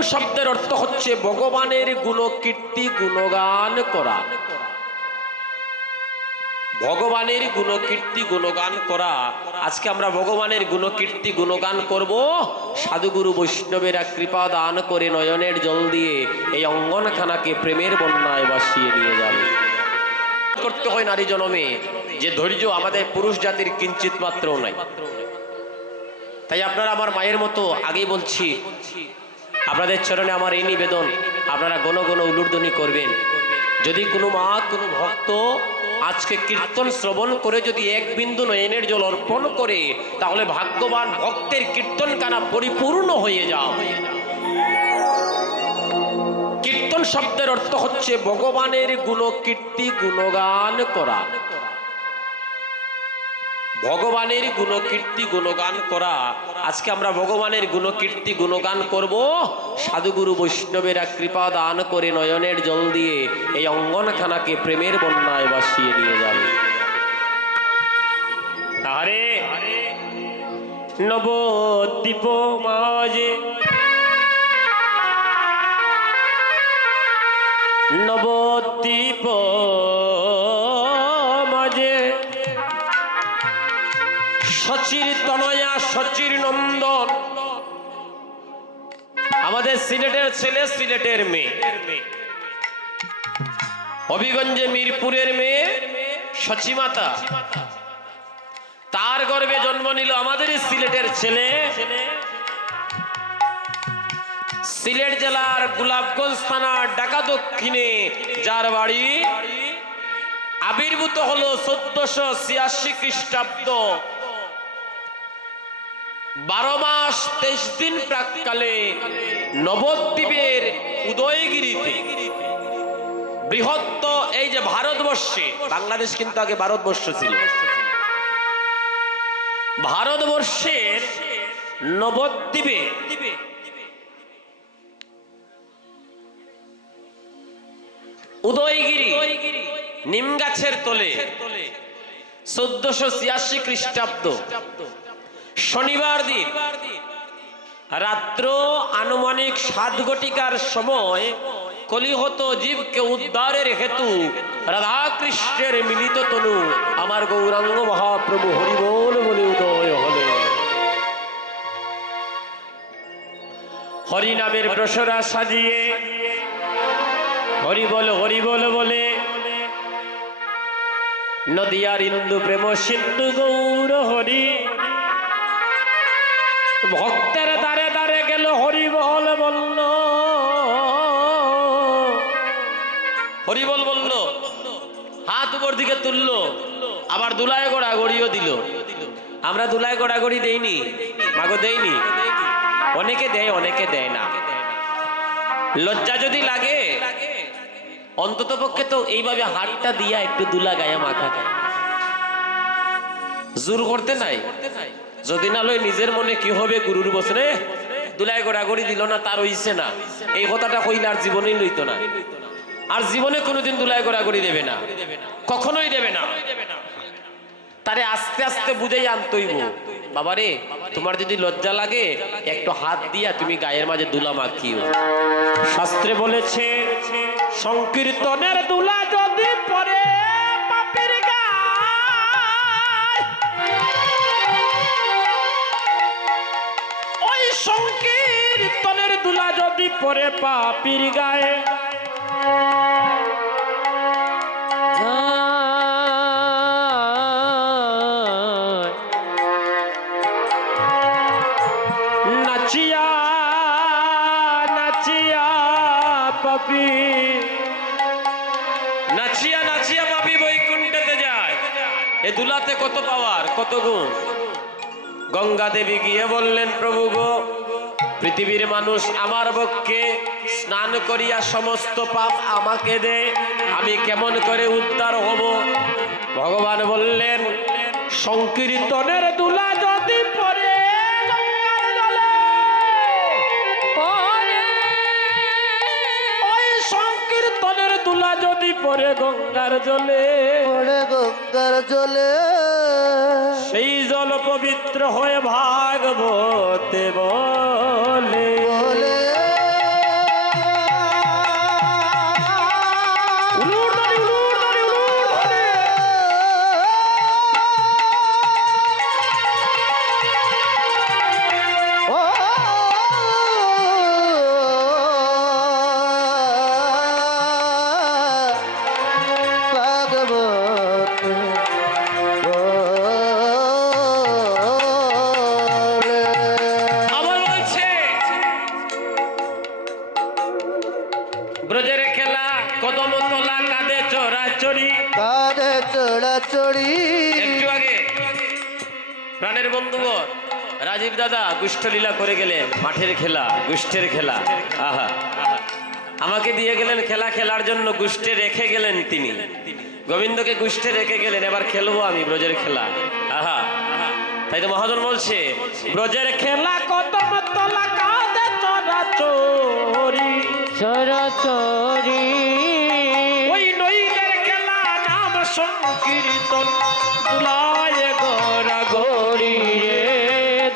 কীর্তন শব্দের অর্থ হচ্ছে ভগবানের গুণকীর্তি গুণগান করা। ভগবানের গুণকীর্তি গুণগান করা। আজকে আমরা ভগবানের গুণকীর্তি গুণগান করব। সাধুগুরু বৈষ্ণবেরা কৃপা দান করে নয়নের জল দিয়ে এই অঙ্গনখানাকে প্রেমের বন্যায় ভাসিয়ে নিয়ে যাবে। করতে হয় নারী জনমে, যে ধৈর্য আমাদের পুরুষ জাতির কিঞ্চিত মাত্রও নাই। তাই আপনারা আমার মায়ের মতো আগেই বলছি, আপনাদের চরণে আমার এই নিবেদন, আপনারা গণ গণ উলুর্ধ্বনি করবেন। যদি কোনো মা কোনো ভক্ত আজকে কীর্তন শ্রবণ করে যদি এক বিন্দু নয়নের জল অর্পণ করে, তাহলে ভাগ্যবান ভক্তের কীর্তন কানা পরিপূর্ণ হয়ে যাবে। কীর্তন শব্দের অর্থ হচ্ছে ভগবানের গুণকীর্তি গুণগান করা। ভগবানের গুণকীর্তি গুণগান করা। আজকে আমরা ভগবানের গুণকীর্তি গুণগান করব। সাধুগুরু বৈষ্ণবেরা কৃপা দান করে নয়নের জল দিয়ে এই অঙ্গনখানাকে প্রেমের বন্যায় ভাসিয়ে নিয়ে যাবে। আরে নবদ্বীপ মাঝে নবদ্বীপ মাঝে সচির তনয়া সচির নন্দন, আমাদের সিলেটের ছেলে সিলেটের মেয়ে, হবিগঞ্জে মিরপুরের মেয়ে সচিমাতা, তার গর্ভে জন্ম নিল আমাদের সিলেটের ছেলে। সিলেট জেলার গোলাপগঞ্জ থানার ঢাকা দক্ষিণে যার বাড়ি, আবির্ভূত হলো 1486 খ্রিস্টাব্দ 12 মাস 23 দিন প্রাককালে নবদ্বীপের উদয়গিরিতে। বৃহত্ত এই যে ভারতবর্ষে, বাংলাদেশ কিন্তু আগে ভারতবর্ষ ছিল, ভারতবর্ষের নবদ্বীপে উদয়গিরি নিম গাছের তলে 1486 খ্রিস্টাব্দ শনিবার দিন রাত্র আনুমানিক 7 ঘটিকার সময় কলিহত জীবকে উদ্ধারের হেতু রাধা কৃষ্ণের মিলিত তনু আমার গৌরাঙ্গ মহাপ্রভু হরিবোল বলে উদয় হলে। হরিনামের প্রসরা সাজিয়ে হরিবল হরিবল বলে নদিয়ার ইন্দু প্রেম সিন্ধু গৌর হরি, ভক্তের দ্বারে দ্বারে গেল হরিবল বলল, হরিবল বলল, হাত উপর দিকে তুললো, আবার দুলায় গড়াগড়িও দিল। আমরা দুলায় গড়াগড়ি দেইনি, মাগো দেইনি। অনেকে দেয় অনেকে দেয় না। লজ্জা যদি লাগে অন্তত পক্ষে তো এইভাবে হাতটা দিয়া একটু দুলা গায়ে মাখা যায়, জোর করতে নাই। যদি না লয় নিজের মনে কি হবে, গুরুর বছরে দুলায় গড়াগড়ি দিল না, তার হইছে না, এই কথাটা কইলে আর জীবনেই লইত না, আর জীবনে কোনোদিন দুলায় গড়াগড়ি দেবে না, কখনোই দেবে না। তারে আস্তে আস্তে বুঝাই আনতইব, বাবারে তোমার যদি লজ্জা লাগে একটু হাত দিয়া তুমি গায়ের মাঝে দুলা মাখিও। শাস্ত্রে বলেছে সংকীর্তনের দুলা যদি পরে পাপের গায়, ওই সংকীর্তনের দুলা যদি পরে পাপীর গায়ে, নাচিয়া নাচিয়া পাপী বৈকুণ্ঠেতে যায়। এ দুলাতে কত পাওয়ার, কত গুণ। গঙ্গা দেবী গিয়ে বললেন, প্রভু গো, পৃথিবীর মানুষ আমার পক্ষে স্নান করিয়া সমস্ত পাপ আমাকে দে, আমি কেমন করে উদ্ধার হব? ভগবান বললেন, সংকীর্তনের দুলা যদি পরে গঙ্গার জলে, ওই সংকীর্তনের দুলা যদি পরে গঙ্গার জলে, গঙ্গার জলে, সেই জল পবিত্র হয়ে ভাগবতে বলে, ব্রজের খেলা কদম তলা কাঁধে চড়াচড়ি। কাঁধে চড়াচড়ি। একটু আগে প্রাণের বন্ধুগণ রাজীব দাদা গুষ্ঠলীলা করে গেলেন, মাঠের খেলা, গুষ্ঠের খেলা। আহা, আমাকে দিয়ে গেলেন খেলা খেলার জন্য, গুষ্ঠে রেখে গেলেন তিনি, গোবিন্দকে গুষ্ঠে রেখে গেলেন, এবার খেলবো আমি ব্রজের খেলা। আহা, তাই তো মহাজন বলছে ব্রজের খেলা কদম তলা কাঁধে চড়াচড়ি। চরাচরি ওই নইদের খেলা নাম সংকীর্তন, দুলায় গোরা গড়ি রে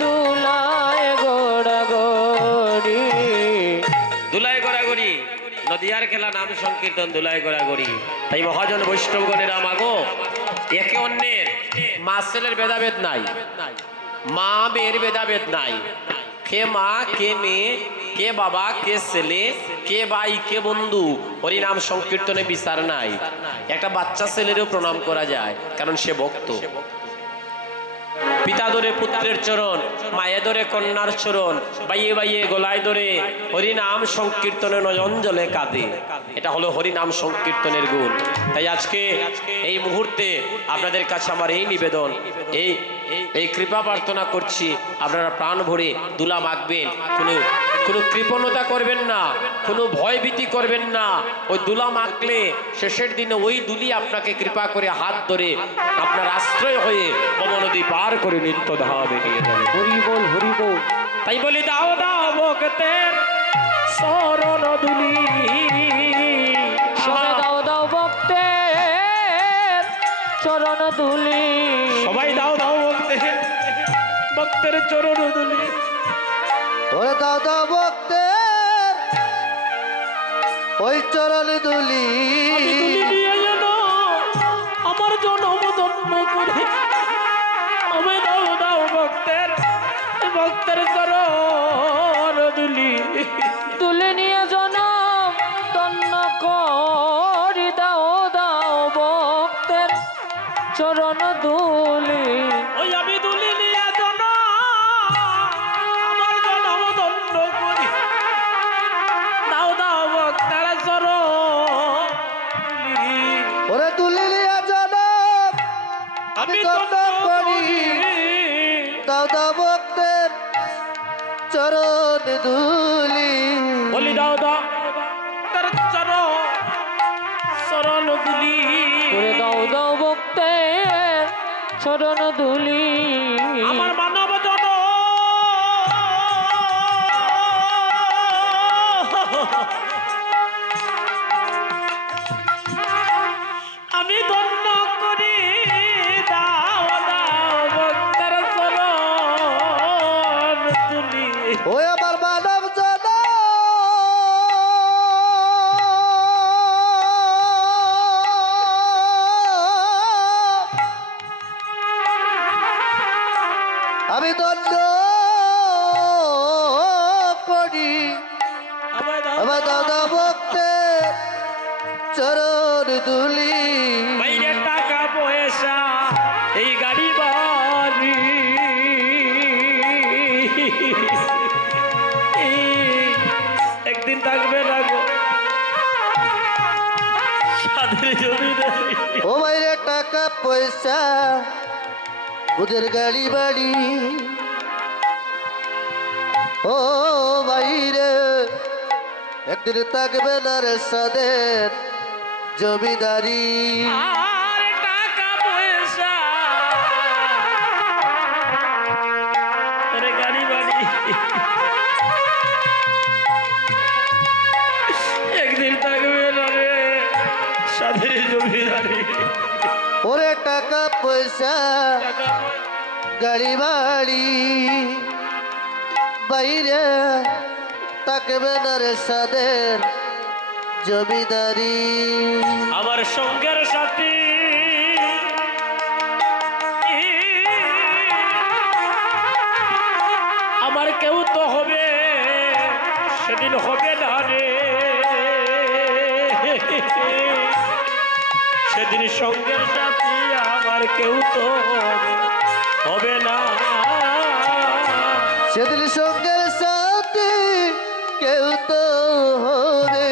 দুলায় গোড়া গড়ি। দুলায় গড়াগড়ি, নদিয়ার খেলা নাম সংকীর্তন, দুলায় গড়াগড়ি। তাই মহাজন বৈষ্ণবগণের মাগো, একে অন্যের মা ছেলের ভেদাভেদ নাই, মা মেয়ের ভেদাভেদ নাই, কে মা কে মেয়ে, কে বাবা কে ছেলে, কে ভাই কে বন্ধু, হরিনাম সংকীর্তনে বিচার নাই। একটা বাচ্চা ছেলেরও প্রণাম করা যায়, কারণ সে ভক্ত। পিতা ধরে পুত্রের চরণ, মায়ে ধরে কন্যার চরণ, বাইয়ে বাইয়ে গলায় ধরে হরিনাম সংকীর্তনে নয়ন জলে কাঁদে। এটা হলো হরিনাম সংকীর্তনের গুণ। তাই আজকে এই মুহূর্তে আপনাদের কাছে আমার এই নিবেদন, এই কৃপা প্রার্থনা করছি, আপনারা প্রাণ ভরে দুলা মাখবেন, কোনো কৃপণতা করবেন না, কোনো ভয়ভীতি করবেন না। ওই দুলা মাখলে শেষের দিনে ওই দুলি আপনাকে কৃপা করে হাত ধরে আপনার আশ্রয় হয়ে নদী পার করে নিত্য ধামে নিয়ে যাবে। হরি বল হরি বল। তাই বলি দাও দাও ভক্তের শরণ দুলি, সবে দাও দাও ভক্তের চরণ দুলি। সবাই দাও দাও ভক্তের চরণ দুলি। ওরে দাদা ভক্তের ওই চরণ দুলি। আমি দুলি নিয়ে যেন আমার জনম ধন্য করে, আমি দাও দাও ভক্তের চরণ দুলি। তুলে নিয়ে জনম তন্ন করি দাও দাও ভক্তের চরণ দুলি। ওই আমি দুলি নিয়ে যেন আমার জনম ধন্য করি, দাও দাও ভক্তের চরণ দুলি। ওরে দুলি লিয়া জনম আমি ধন্য করি, দাদা ভক্তের চরণ ধুলি। বলি দাও দাও তার চরণ দুলি। করে দাও দাও ভক্তের চরণ দুলি। আমার মানব জন আমি ধন্য করি, দাও দাও ভক্তের চরণ দুলি। ওই আমার মানব জন আমি দণ্ড করি, আমার দাদা ভক্তের চরণ দুলি। বাইরে টাকা পয়সা এই গাড়ি বাড়ি, একদিন থাকবে না গো সাদের জমিদারি। ও বাইরে টাকা পয়সা ওদের গাড়ি বাড়ি। ও বাইরে একদিন থাকবে না রে সাদের জমিদারি। আর টাকা পয়সা ওরে গাড়ি বাড়ি, একদিন থাকবে না রে সাদের জমিদারি। ওরে টাকা পয়সা টাকা গাড়ি বাড়ি, বাইরে থাকবে না রে সাদের জমিদারি। আমার সঙ্গের সাথী আমার কেউ তো হবে, সেদিন হবে না রে, সেদিন সঙ্গের সাথী আমার কেউ তো হবে না। সেদিন সঙ্গের সাথে কেউ তো হবে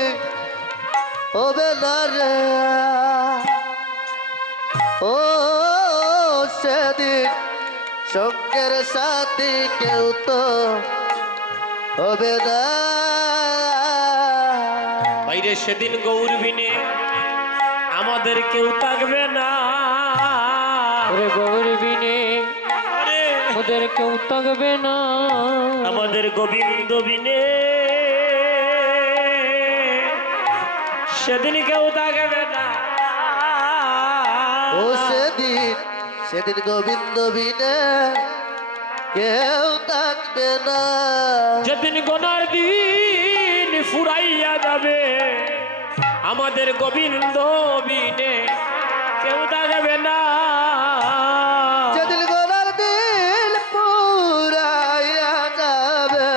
সঙ্গের সাথী কেউ তো হবে না। বাইরে সেদিন গৌর বিনে আমাদের কেউ থাকবে না। ওরে গৌরবিনে আরে ওদের কেউ থাকবে না। আমাদের গোবিন্দ বিনে সেদিন কেউ থাকবে না। ও সেদিন সেদিন গোবিন্দ বিনে কেউ থাকবে না। যেদিন গোনার দিন ফুরাইয়া যাবে আমাদের গোবিন্দ বিনে কেউ থাকবে না। যেদিন গোলার দিল পুরাইয়া যাবে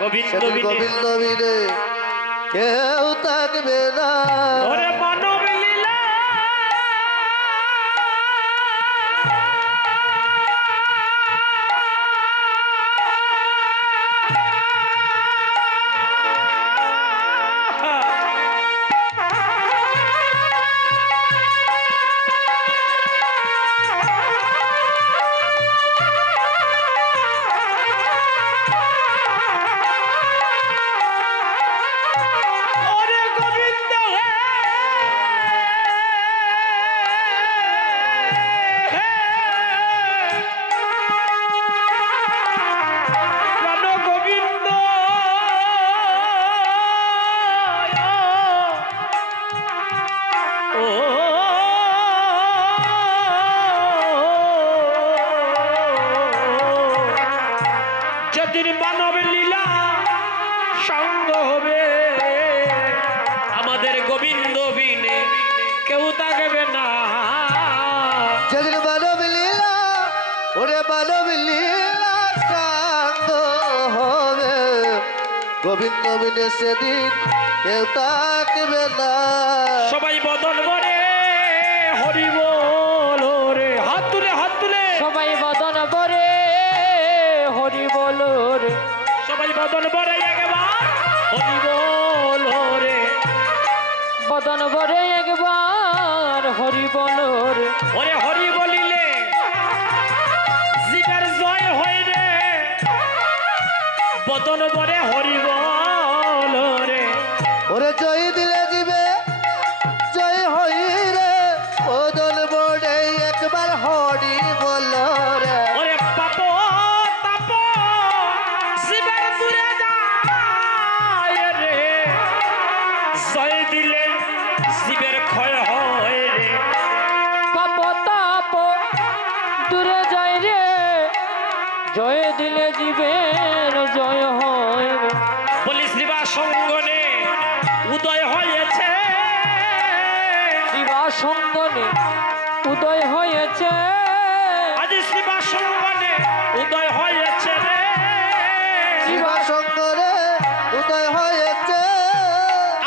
গোবিন্দ সেদিন বিনে গোবিন্দ বিনে কেউ থাকবে না। ওরে মানব লীলা ওরে গোবিন্দ হে প্রাণ গোবিন্দ ও যেদিন মানব লীলা সঙ্গ হবে আমাদের গোবিন্দ বিনে কেউ থাকবে না। যেদিন মানব লীলা ওরে মানব লীলা সাঙ্গ হবে গোবিন্দ বিনে সেদিন কেউ থাকবে না। সবাই বদল করে হরি বল রে হাত তুলে হাত তুলে সবাই বদন বরে হরি বলো রে। সবাই বদল করে একবার হরি বল রে। বদন বরে একবার হরি বলো রে। ওরে হরি বলিলে জীবের জয় হয় রে বদন বরে হরি বল রে। ওরে জয় দিলে দিবে জয় হই রে ওদল বড়ে একবার হরি বল রে। ওরে পাপ তাপ শিবের দূরে যায় রে জয় দিলে শিবের ক্ষয় হয় রে। পাপ তাপ দূরে যায় রে জয় দিলে জীবের জয় হয় রে। বলি শ্রীবা সঙ্গনে উদয় হয়েছে শিবা সঙ্গনে উদয় হয়েছে। আজ শ্রীবা সঙ্গনে উদয় হয়েছে রে। শিবা শঙ্করে উদয় হয়েছে।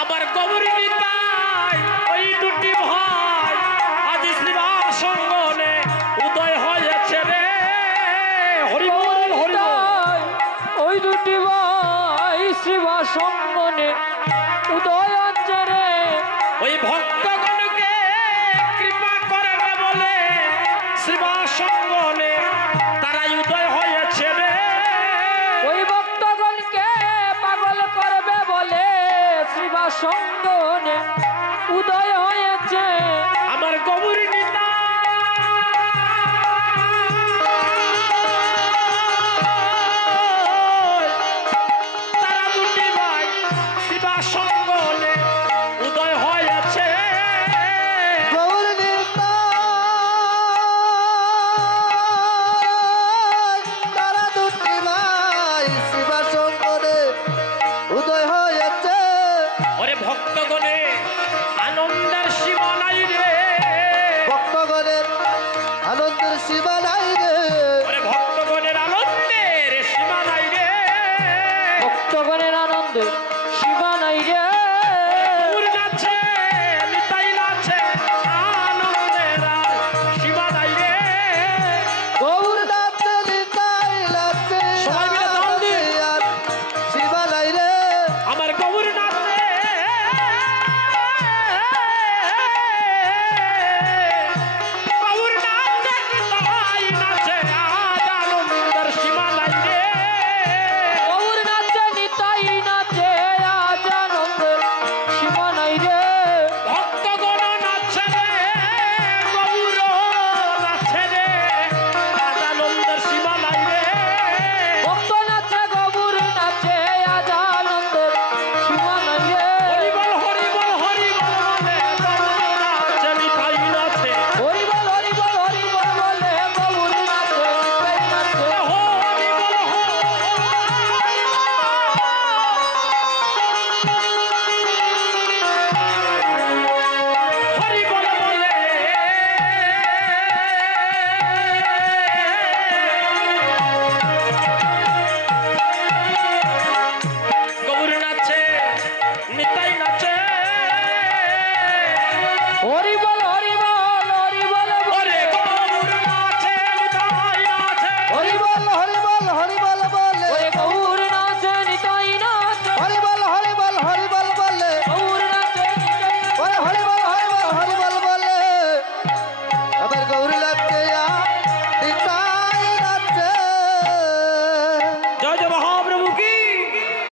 আমার গৌরী নিতাই ওই দুটি ভাই আজ শ্রীবা সঙ্গনে উদয় হয়েছে রে। হরি বল হরি বল। তাই ওই দুটি ভাই শিবা সঙ্গনে উদয় হচ্ছে রে। ওই ভক্তগণকে কৃপা করবে বলে শ্রীবা সঙ্গনে তারাই উদয় হয়েছে রে। ওই ভক্তগণকে পাগল করবে বলে শিবা সঙ্গনে উদয় হয়েছে। আমার গৌরী নিতা তারা দুটি ভাই শিবা সঙ্গনে উদয় হয়েছে। গৌর নিতাই তারা দুটি ভাই শিবা শঙ্করে উদয় হয়েছে। ওরে ভক্তগণে আনন্দের সীমানাই রে। ভক্তগণের আনন্দের সীমা নাই রে। ওরে ভক্তগণের আনন্দের সীমানাই রে। ভক্তগণের আনন্দে শিবা নাই রে। গৌর নাচে নিতাই নাচে আনন্দের আর সীমানাই রে। গৌর নাচে নিতাই নাচে সবাই মিলে তাল দিন। আর সীমা নাই রে। আমার গৌর নাচে গৌর নাচে নিতাই নাচে আজ আনন্দের হরি বল